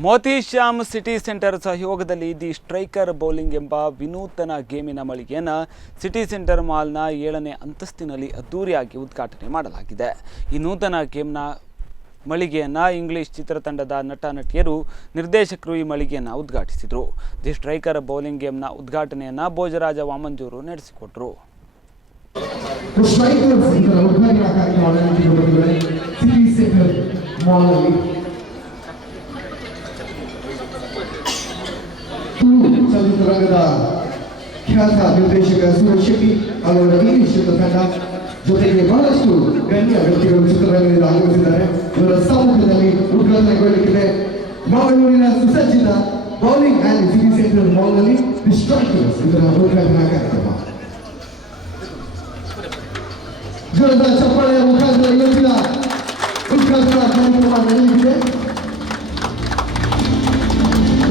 Moti Shyam city centre ಸಹಯೋಗದಲ್ಲಿ the striker bowling ಎಂಬ ವಿನೂತನ ಗೇಮಿನ ಮಳಿಗೆಯನ್ನು ಸಿಟಿ ಸೆಂಟರ್ ಮಾಲ್ನ 7ನೇ ಅಂತಸ್ತಿನಲ್ಲಿ ಅದ್ದೂರಿಯಾಗಿ ಉದ್ಘಾಟನೆ ಮಾಡಲಾಗಿದೆ. ಈ ನೂತನ ಗೇಮ್ನ ಮಳಿಗೆಯನ್ನು ಇಂಗ್ಲಿಷ್ ಚಿತ್ರತಂಡದ ನಟ ನಟಿಯರು ನಿರ್ದೇಶಕರು ಈ ಮಳಿಗೆಯನ್ನು ಉದ್ಘಾಟಿಸಿದರು. ದಿ ಸ್ಟ್ರೈಕರ್ ಬೌಲಿಂಗ್ ಗೇಮ್ನ ಉದ್ಘಾಟನೆಯನ್ನು ಭೋಜರಾಜ ವಾಮಂಜೂರು ನಡೆಸಿಕೊಟ್ಟರು. ಚಲನಚಿತ್ರರಂಗದ ಖ್ಯಾತ ನಿರ್ದೇಶಕ ಸುರೇಶ್ ಶೆಟ್ಟಿ ಅವರ ಇಂಗ್ಲಿಷ್ ಚಿತ್ರತಂಡ ಜೊತೆಗೆ ಬಹಳಷ್ಟು ಗಣ್ಯ ವ್ಯಕ್ತಿಗಳು ಚಿತ್ರರಂಗದಿಂದ ಆಗಮಿಸಿದ್ದಾರೆ. ಇವರ ಸಮ್ಮುಖದಲ್ಲಿ ಉದ್ಘಾಟನೆಗೊಳ್ಳಲಿದೆ ಮಂಗಳೂರಿನ ಸುಸಜ್ಜಿತ ಬೌಲಿಂಗ್ ಅಂಡ್ ಸಿಟಿ ಸೆಂಟರ್ ಮಾಲ್ನಲ್ಲಿ ದಿ ಸ್ಟ್ರೈಕರ್ಸ್ ಇದರ ಉದ್ಘಾಟನಾ ಕಾರ್ಯಕ್ರಮ. ಜೋರದ ಚಪ್ಪಾಳೆಯ ಮುಖಾಂತರ ಇವತ್ತಿನ ಉದ್ಘಾಟನಾ ಕಾರ್ಯಕ್ರಮ ನಡೆಯಲಿದೆ.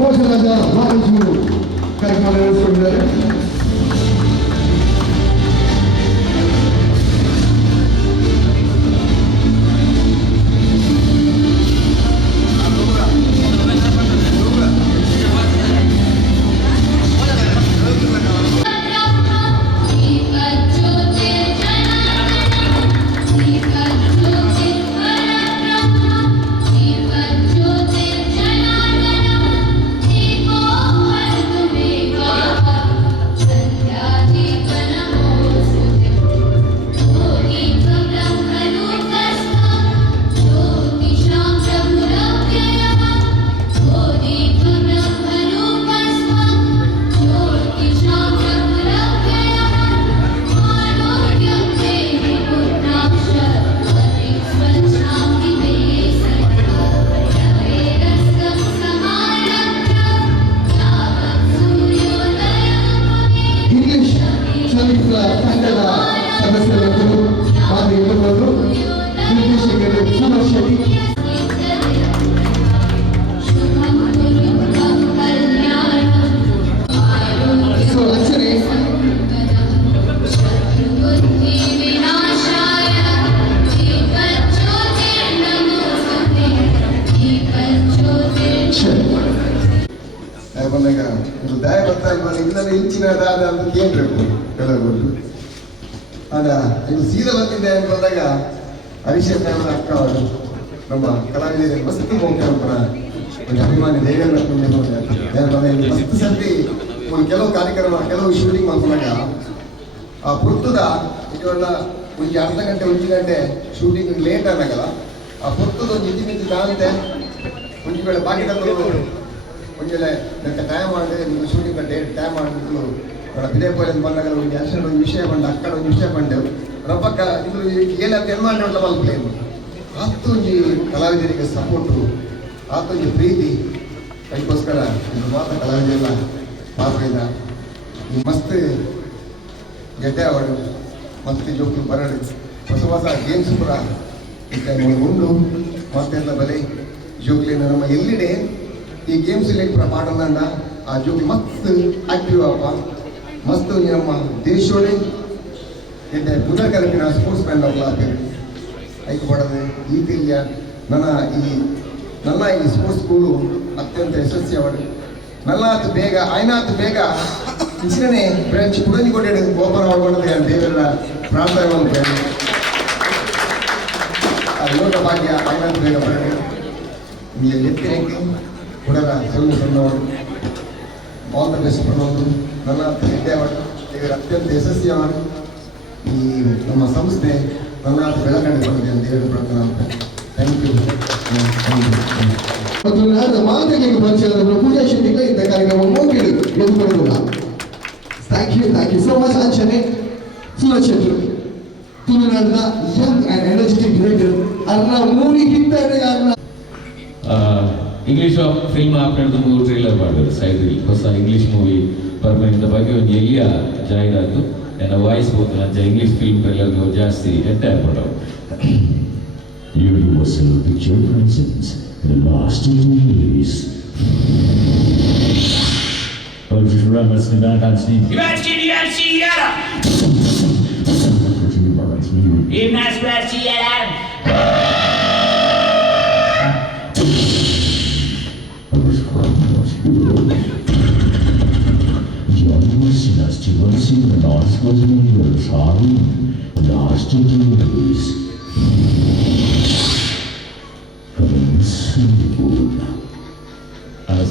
ಭೋಜರಾಜ ವಾಮಂಜೂರು ಕಾರ್ಯಕ್ರಮ ನಡೆಸಿಕೊಂಡಿದ್ದಾರೆ. ತಂಡದ ಸದಸ್ಯರು ಮಾಧ್ಯಮಗಳು ನಿರ್ದೇಶಕರು ಸುರೇಶ್ ಶೆಟ್ಟಿ ಬಂದಾಗ ಇದು ದಯ ಬರ್ತಾ ಇಲ್ಲದೆ ಇಂಚಿನದಾದ ಅಂತ ಕೇಳಬೇಕು ಕೆಲವರು ಆಗ ಇದು ಸೀದಾ ಬಂದಿದ್ದೆ ಅಂತ ಬಂದಾಗ ಹರಿಶೇಖರ ಅಕ್ಕ ಅವರು ನಮ್ಮ ಕಲಾವಿದರಿಗೆ ಮಸ್ತ್ ಹೋಗ್ತಾರ ಒಂದು ಅಭಿಮಾನಿ ದೇವೇಂದ್ರ ಮಸ್ತ್ ಸರ್ತಿ ಒಂದು ಕೆಲವು ಕಾರ್ಯಕ್ರಮ ಕೆಲವು ಶೂಟಿಂಗ್ ಮಾಡ್ಕೊಂಡಾಗ ಆ ಪುರ್ತದ ಇದೆಲ್ಲ ಒಂದು ಅರ್ಧ ಗಂಟೆ 1 ಗಂಟೆ ಶೂಟಿಂಗ್ ಲೇಟ್ ಆದಾಗಲ್ಲ ಆ ಪುರ್ತದ ಒಂದು ಮಿತಿ ತಾಂತೆ ಒಂದು ಕಡೆ ಬಾಕಿ ಒಂದೆಲ್ಲ ನನಗೆ ಟೈಮ್ ಮಾಡಿದೆ ನೀವು ಶೂಟಿಂಗ್ ಡೇಟ್ ಟೈಮ್ ಮಾಡಿಬಿಟ್ಟು ವಿದೇಪಲ್ಲಿ ಬಂದಾಗ ಒಂದು ಆ್ಯಕ್ಷನ್ ಒಂದು ವಿಷಯ ಬಂದು ಅక్కడ ಒಂದು ವಿಷಯ ಬಂದೆವು ರೊಬ್ಬಕ್ಕ ಇದು ಏನಂತ ಏನು ಮಾಡಿ ನೋಡ್ಲ ಮಲ್ಪಲೇನು ಆತೊಂದು ಕಲಾವಿದರಿಗೆ ಸಪೋರ್ಟು ಆತೊಂದು ಪ್ರೀತಿ ಅದಕ್ಕೋಸ್ಕರ ಇದು ಮಾತ್ರ ಕಲಾವಿದೆಲ್ಲ ಪಾತ್ರ ಇಲ್ಲ ಮಸ್ತ್ ಗೆಡ್ಡೆ ಅವರು ಮಸ್ತ್ ಜೋಕ್ಲು ಬರಡು ಹೊಸ ಹೊಸ ಗೇಮ್ಸ್ ಪೂರ ಉಂಡು ಮತ್ತೆಲ್ಲ ಬಲೆ ಜೋಕ್ಲಿನ ನಮ್ಮ ಎಲ್ಲಿಡೆ ಈ ಗೇಮ್ಸ್ ಇಲ್ಲಿ ಪೂರ ಪಾಠದಂಡ ಆ ಜೋಕ್ಲಿ ಮಸ್ತ್ ಆಕ್ಟಿವ್ ಅಪ್ಪ ಮಸ್ತ್ ನಮ್ಮ ದೇಶೋಡೆ ಎಡ್ಡೆ ಪುನರ್ಕಲ್ಪಿನ ಸ್ಪೋರ್ಟ್ಸ್ ಮ್ಯಾನ್ ಆಫ್ ಲಾಪೇರು ಐಕ್ ಪಡದೆ ಈ ತಿಲ್ಯ ನನ್ನ ಈ ಸ್ಪೋರ್ಟ್ಸ್ ಸ್ಕೂಲು ಅತ್ಯಂತ ಯಶಸ್ವಿ ಅವಡು ನಲ್ಲಾತು ಬೇಗ ಆಯ್ನಾತು ಬೇಗ ಇಷ್ಟನೇ ಫ್ರೆಂಚ್ ಕುಡನಿ ಕೊಟ್ಟೆ ಗೋಪನ ಮಾಡ್ಕೊಂಡ್ರೆ ದೇವರ ಪ್ರಾರ್ಥನೆ ಮಾಡ್ತೇನೆ ಆ ಯೋಗ ಭಾಗ್ಯ ಆಯ್ನಾತು ಬೇಗ ಬರಲಿ ನೀವು ಎತ್ತಿನಕ್ಕೆ ಹುಡುಗ ಸಣ್ಣವರು ಆಲ್ ದ ಬೆಸ್ಟ್ ಪಡೋದು ನನ್ನ ಹೆಡ್ಡೆ ಅವರು ಇವರು ಅತ್ಯಂತ ಯಶಸ್ವಿ ಅವರು ಈ ನಮ್ಮ ಸಂಸ್ಥೆ ನನ್ನ ಬೆಳಕಂಡು ಬಂದಿದೆ ಅಂತ ಹೇಳಿ ಪ್ರಾರ್ಥನೆ ಮಾಡ್ತೇನೆ. Thank you. ಮತ್ತು ನಾನು ಮಾತುಗಳಿಗೆ ಪರಿಚಯದ ಪೂಜಾ ಶೆಟ್ಟಿ ಇಂಥ ಕಾರ್ಯಕ್ರಮ ಹೋಗಿ ಎದುರುಕೊಳ್ಳೋಣ. ಥ್ಯಾಂಕ್ ಯು ಸೋ ಮಚ್ ಆಂಚನೆ ಸುರೇಶ್ ಶೆಟ್ಟಿ ತುಳುನಾಡಿನ young and energetic director Arna movie ಹಿಟ್ಟರೆ ಅರ್ನ ಇಂಗ್ಲೀಷ್ ಫಿಲ್ಮ್ ಆಪ್ನದ್ದು 3 ಟ್ರೇಲರ್ ಮಾಡಿದ್ರು ಸೈಡ್ಲಿ ಹೊಸ ಇಂಗ್ಲೀಷ್ ಮೂವಿ ಬರ್ಬಂದ ಬಗ್ಗೆ ಒಂದು ಎಲ್ಲಿಯ ಜಾಹೀರಾತು ನನ್ನ ವಾಯ್ಸ್ ಹೋದ ನಂಜ ಇಂಗ್ಲೀಷ್ ಫಿಲ್ಮ್ ಟ್ರೇಲರ್ಗೆ ಜಾಸ್ತಿ Hegde ಆಗ್ಬಿಟ್ಟವು. Universal Picture presents the last release. Ramos Nevada Steve. has been your father the last 2 days.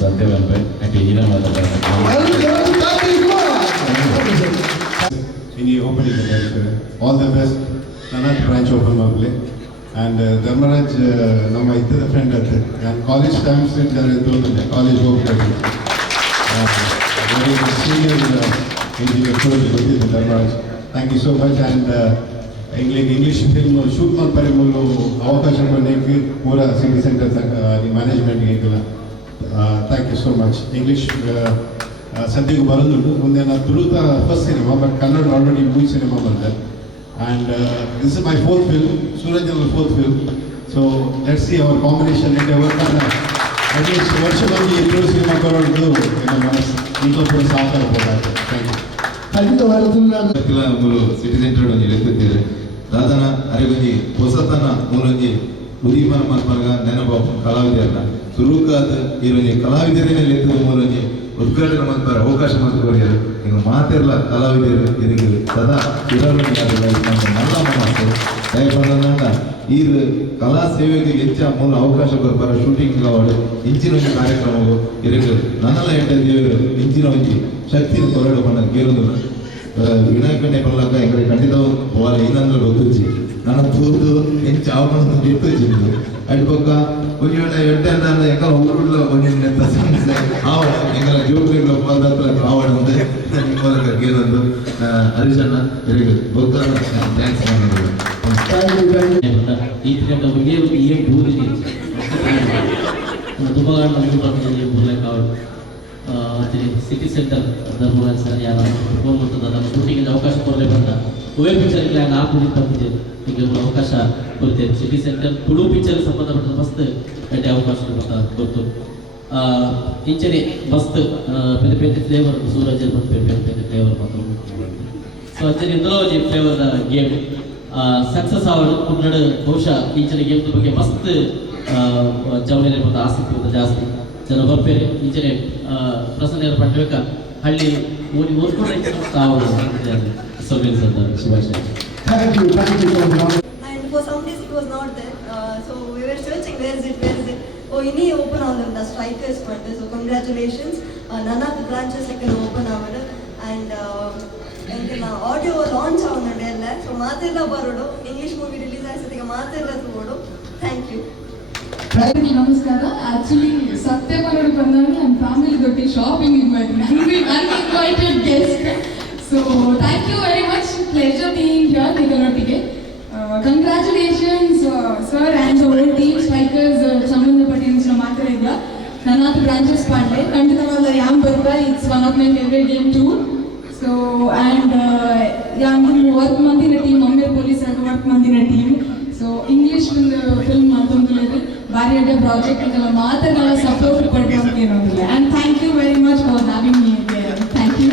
ಸತ್ಯವಂತ ಯಾಕೆ ಈಗಿನ in the opening all the best Nanath branch open magale and Dharmaraj ನಮ್ಮ ಇದ್ದದ friend ಅಂತ ನಾನು college times ತೋರಿಸಿದ್ದೆ college ಹೋಗ್ತಾರೆ senior engineer ಗೊತ್ತಿದ್ದೆ Dharmaraj thank you so much and English film shoot ಮಾಡ್ತಾರೆ ಮೂರು ಅವಕಾಶ ಕೊಡಲಿಕ್ಕೆ ಪೂರ ಸಿಟಿ ಸೆಂಟರ್ ಮ್ಯಾನೇಜ್ಮೆಂಟ್ಗೆ ಇಲ್ಲ thank you so much English ಸದ್ಯಕ್ಕೆ ಬರೋದುಂಟು ಮುಂದೆ ನಾನು ತುಳುತ first cinema but Kannada already 3 cinema ಬಂದೆ and this is my 4th film Suraj ಅವರ 4th film so let's see our combination it ಯಾಕಂದ್ರೆ ಅಟ್ಲೀಸ್ಟ್ ವರ್ಷದಲ್ಲಿ 2 ಸಿನಿಮಾ ಬರೋದು ನಮ್ಮ ಮನಸ್ಸು ಇಂಕೋ ಪೂರ ಸಾಕಾರ ಹೋಗುತ್ತೆ ಥ್ಯಾಂಕ್ ಯು ಮೂರು ಸಿಟಿ ಸೆಂಟರ್ ಒಂಜಿ ಲೆಕ್ಕುತ್ತೇವೆ ದಾದನ ಅರೆಗೊಂಜಿ ಹೊಸತನ ಮೂಲೊಂಜಿ ಉದೀಪನ ಮನ್ಪರ್ಗ ನೆನಪಾಪ ಕಲಾವಿದರನ್ನ ಸುರುಕಾದ ಇರೊಂಜಿ ಕಲಾವಿದರೇನೆ ಲೆಕ್ಕದ ಮೂಲೊಂಜಿ ಉದ್ಘಾಟನೆ ಮನ್ಪರ ಅವಕಾಶ ಮಾಡ್ಕೊಳ್ಯಾರು ಈಗ ಮಾತೆಲ್ಲ ಕಲಾವಿದರು ಇದಕ್ಕೆ ಸದಾ ಇರಲು ನಲ್ಲ ಮಾತು ದಯಪಂದ ಇದು ಕಲಾ ಸೇವೆಗೆ ಹೆಚ್ಚ ಮೂಲ ಅವಕಾಶ ಬರ್ಬಾರ ಶೂಟಿಂಗ್ ಅವಾರ್ಡ್ ಇಂಚಿನ ಒಂದು ಕಾರ್ಯಕ್ರಮವು ಇದಕ್ಕೆ ನನ್ನಲ್ಲ ಎಂಟು ಇಂಚಿನ ಒಂದು ಶಕ್ತಿನ ಕೊರಡು ಬಂದ ಕೇಳುದು ವಿನಾಯಕನೇ ಬರಲಾಕ ಎಂಗಡೆ ಖಂಡಿತ ಹೋಗಲ್ಲ ಇನ್ನಂದ್ರೆ ಗೊತ್ತಿಚ್ಚಿ ನನ್ನ ತೂದು ಹೆಚ್ಚು ಆವರಣ ಇತ್ತು ಅಡಿ ಪಕ್ಕ ಒಂದು ವೇಳೆ ಎಂಟು ಎಂಕಲ ಊರುಡ್ಲ ಒಂದು ನೆತ್ತ ಸಮಸ್ಯೆ ಆವಡ ಎಂಗಲ ಜೋಗ್ಲಿಗಳ ಪದತ್ರ ಆವಡ ಒಂದು ಮೂಲಕ ಕೇಳೋದು ಹರೀಶಣ್ಣ ಇವರಿಗೆ ಗೊತ್ತ ಥ್ಯಾಂಕ್ಸ್ ಮಾಡೋದು ಈ ತಿಂಗಳ ಬಗ್ಗೆ ಏನು ದೂರಿದೆ ತುಂಬ ಸಿಟಿ ಸೆಂಟರ್ ಧರ್ಮರಾಜ್ ಸರ್ ಯಾರು ಫೋನ್ ಮಾಡ್ತದೆ ನಮ್ಮ ಶೂಟಿಂಗಿಗೆ ಅವಕಾಶ ಕೊಡಲೇ ಬಂದ ಒಳ್ಳೆ ಪಿಕ್ಚರ್ಗೆ ನಾಲ್ಕು ದಿನ ಬಂದಿದೆ ಈಗ ಅವಕಾಶ ಕೊಡ್ತೇವೆ ಸಿಟಿ ಸೆಂಟರ್ ತುಳು ಪಿಕ್ಚರ್ ಸಂಬಂಧಪಟ್ಟ ಮಸ್ತ್ ಬೇಟೆ ಅವಕಾಶ ಗೊತ್ತು ಇಂಚನೆ ಮಸ್ತ್ ಬೇರೆ ಬೇರೆ ಫ್ಲೇವರ್ ಸೂರಜ್ ಬೇರೆ ಬೇರೆ ಫ್ಲೇವರ್ ಮಾತ್ರ ಸೊ ಅಂಚನೆ ಎಂದೋ ಫ್ಲೇವರ್ ಗೇಮ್ ಸಕ್ಸಸ್ ಆವಡು ಕುನ್ನಡ ಬಹುಶಃ ಇಂಚನೆ ಗೇಮ್ ಬಗ್ಗೆ ಮಸ್ತ್ ಜವಳಿ ಮತ್ತು ಆಸಕ್ತಿ ಮತ್ತು ಜಾಸ್ತಿ ಜನ ಬರ್ಬೇರೆ ಇಂಚನೆ ಪ್ರಸನ್ನ ಪಡ್ಬೇಕ ಹಳ್ಳಿ ಓದಿ ಓದ್ಕೊಂಡು ತಾವು ಸೌಮ್ಯ ಸರ್ ಶುಭಾಶಯ. And for some days it was not there. So we were searching, where is it? Oh, ini open on the strikers fund. So congratulations. None of the branches like an open hour. And audio launch on the day. So Matella Barodo, English movie release I said Matella Barodo. Thank you. ನಮಸ್ಕಾರ. Actually ಸತ್ಯ ಬರೋದು ಬಂದಾಗ ನನ್ನ family ಜೊತೆ shopping uninvited guest. So thank you very much. Pleasure being here ನಿಗಲೊಟ್ಟಿಗೆ. Congratulations sir and the whole team Strikers ಸಂಬಂಧಪಟ್ಟಿನ ಮಾತಾಡಿಲ್ಲ. ನನ್ನಾದ ಬ್ರಾಂಚಸ್ ಪಾಂಡೆ ಖಂಡಿತವಾದ ಯಾಮ್ ಬರ್ತಾ it's one of my favourite game too. So and ಯಾಮ್ ವರ್ಕ್ ಮಂದಿನ ಟೀಮ್ ಅಮೀರ್ ಪೊಲೀಸ್ ಆಗಿ ವರ್ಕ್ ಮಂದಿನ ಟೀಮ್. ಸೊ ಇಂಗ್ಲೀಷ್ ಒಂದು ಫಿಲ್ಮ್ ಮಾಡ್ಕೊಂಡ್ರೆ ಭಾರಿ ಅಡ್ಡ ಪ್ರಾಜೆಕ್ಟ್ ಇದೆಲ್ಲ ಮಾತಾಡಲ್ಲ ಸಪೋರ್ಟ್ ಪಡ್ಕೊಂಡು ಏನೋದಿಲ್ಲ. And thank you very much for having me. Thank you.